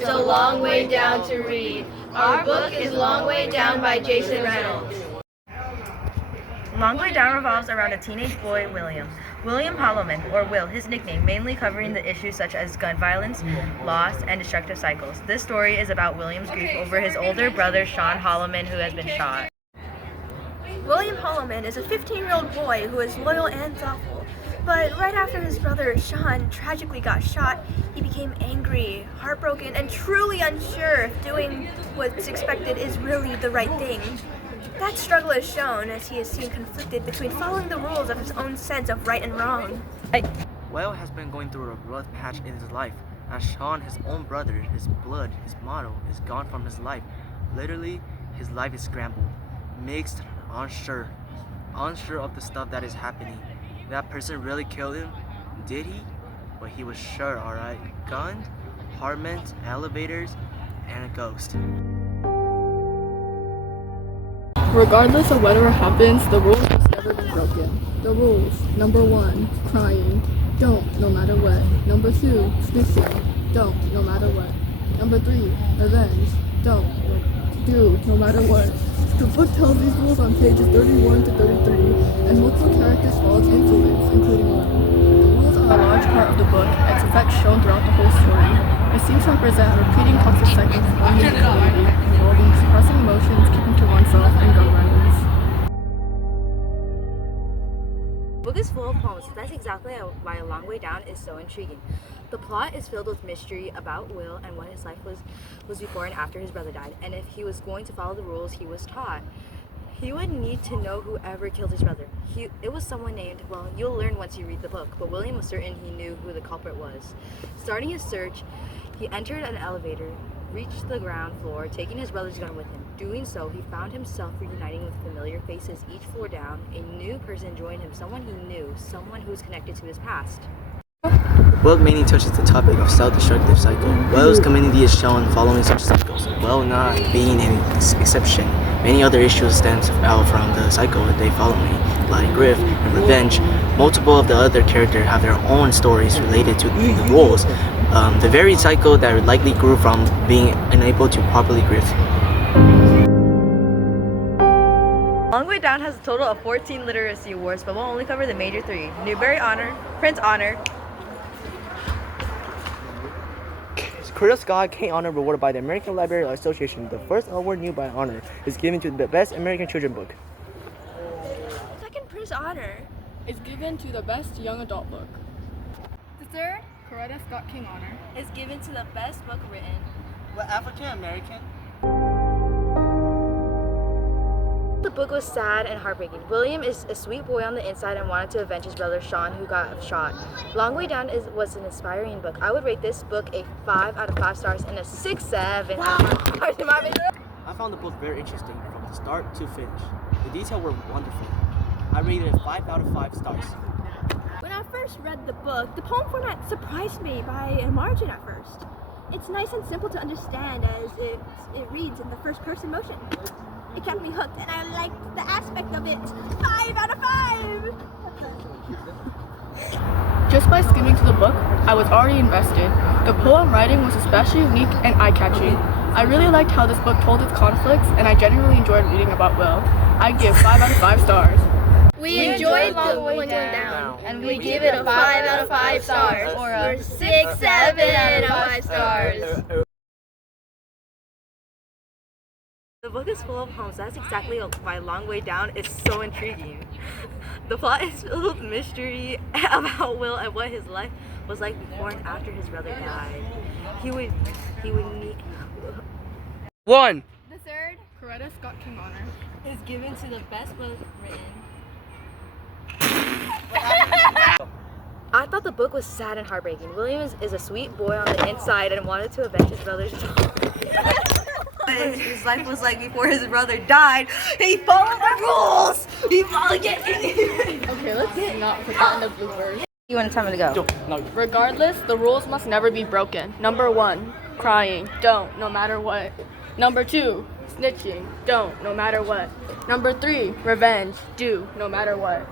It's a long way down to read. Our book is Long Way Down by Jason Reynolds. Long Way Down revolves around a teenage boy, William. William Holloman, or Will, his nickname, mainly covering the issues such as gun violence, loss, and destructive cycles. This story is about William's grief over his older brother, Sean Holloman, who has been shot. William Holloman is a 15-year-old boy who is loyal and thoughtful. But right after his brother Sean tragically got shot, he became angry, heartbroken, and truly unsure if doing what's expected is really the right thing. That struggle is shown as he is seen conflicted between following the rules of his own sense of right and wrong. Will has been going through a rough patch in his life. As Sean, his own brother, his blood, his motto, is gone from his life. Literally, his life is scrambled, mixed, unsure of the stuff that is happening. That person really killed him? Did he? But he was sure, alright. Guns, apartments, elevators, and a ghost. Regardless of whatever happens, the rules must never be broken. The rules: number 1, crying, don't, no matter what. Number 2, snitching, don't, no matter what. Number 3, revenge, don't, do, no matter what. The book tells these rules on pages 31 to 33, and multiple characters follow its influence, including Will. The rules are a large part of the book, its effects shown throughout the whole story. It seems to represent a repeating toxic cycle only in the community, involving suppressing emotions, keeping to oneself, and gun violence. The book is full of poems. That's exactly why A Long Way Down is so intriguing. The plot is filled with mystery about Will and what his life was before and after his brother died, and if he was going to follow the rules he was taught. He would need to know whoever killed his brother. It was someone named, well, you'll learn once you read the book, but William was certain he knew who the culprit was. Starting his search, he entered an elevator, reached the ground floor, taking his brother's gun with him. Doing so, he found himself reuniting with familiar faces each floor down. A new person joined him, someone he knew, someone who was connected to his past. The book mainly touches the topic of self-destructive cycle. Will's community is shown following such cycles, Will not being an exception. Many other issues stem out from the cycle that they follow, like grief and revenge. Multiple of the other characters have their own stories related to the rules. The very cycle that likely grew from being unable to properly grieve. Long Way Down has a total of 14 literacy awards, but we'll only cover the major 3. Newbery Honor, Printz Honor. Curtis Scott K. Honor awarded by the American Library Association. The first award, Newbery Honor, is given to the best American children's book. Second Printz Honor Is given to the best young adult book. The third Coretta Scott King Honor Is given to the best book written. What African American? The book was sad and heartbreaking. William is a sweet boy on the inside and wanted to avenge his brother Sean, who got shot. Long Way Down was an inspiring book. I would rate this book a 5 out of 5 stars and a 6/7 out of 5 stars in my opinion. I found the book very interesting from the start to finish. The details were wonderful. I rated it 5 out of 5 stars. When I first read the book, the poem format surprised me by a margin at first. It's nice and simple to understand as it reads in the first person motion. It kept me hooked and I liked the aspect of it. 5 out of 5! Just by skimming through the book, I was already invested. The poem writing was especially unique and eye-catching. I really liked how this book told its conflicts, and I genuinely enjoyed reading about Will. I give 5 out of 5 stars. We enjoyed Long Way Down, and we give it a 5 out of 5 stars, or a 6/7 out of 5 stars. The book is full of poems. That's exactly why Long Way Down is so intriguing. The plot is filled with mystery about Will and what his life was like before and after his brother died. He would meet. 1. The third Coretta Scott King Honor Is given to the best book written. I thought the book was sad and heartbreaking. William is a sweet boy on the inside and wanted to avenge his brother's death. His life was like before his brother died. He followed the rules. He followed it. Okay, let's not put that in the bloopers. You want to tell me to go? Regardless, the rules must never be broken. Number 1, crying, don't, no matter what. Number 2, snitching, don't, no matter what. Number 3, revenge, do, no matter what.